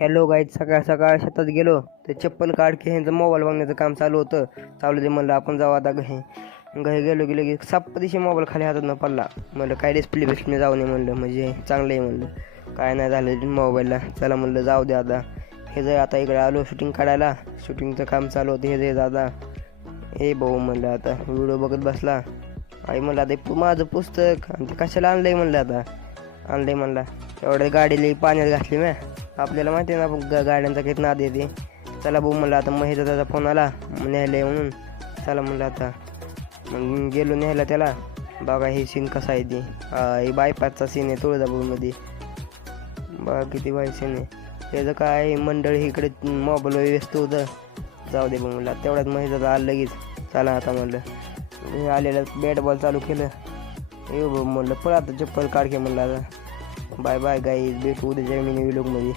Hello guys, सकाळ सकाळ शेतात गेलो तर चप्पल काढ की ह्यांचं मोबाईल बघण्याचं काम चालू होतं. चालू दे म्हणलं, आपण जाऊ आता घरी. घरी गेलो की लगेच सापदिशी मोबाईल खाली हातात पडला. म्हणलं काय डिस्प्ले बिस्प्ले जाऊ नये म्हणलं, म्हणजे चांगलं आहे म्हणलं. काय नाही झालं मोबाईलला. चला म्हणलं जाऊ दे आता. हे जे आता इकडे आलो शूटिंग काढायला. शूटिंगचं काम चालू होतं. हे जे दादा हे भाऊ म्हणलं आता व्हिडिओ बघत बसला. आई म्हणलं आता माझं पुस्तक आणि ते कशाला आणलंय म्हणलं. आता आणलंय म्हणला. एवढ्या गाडीला पाण्यात घातली मी. आपल्याला माहिती आहे ना आपण गाड्यांचा काही नाद येते. चला भाऊ म्हणलं आता महेशचा त्याचा फोन आला न्यायला म्हणून. चला म्हणलं आता मग गेलो न्यायला त्याला. बघा हे सीन कसा आहे ते. हे बायपासचा सीन आहे तुळजापूरमध्ये. बघा किती वाईट सीन आहे. त्याचं काय मंडळ इकडे मोबाईलवर व्यस्त होतं. जाऊ दे म्हणलं तेवढ्यात महेशचा आलं लगेच. चला आता म्हणलं आलेलं बॅट बॉल चालू केलं. येऊ म्हणलं पळ आता चप्पल काढ के म्हणलं आता. बाय बाय गाईज, भेटू उद्याच्या मिनी व्लॉगमध्ये.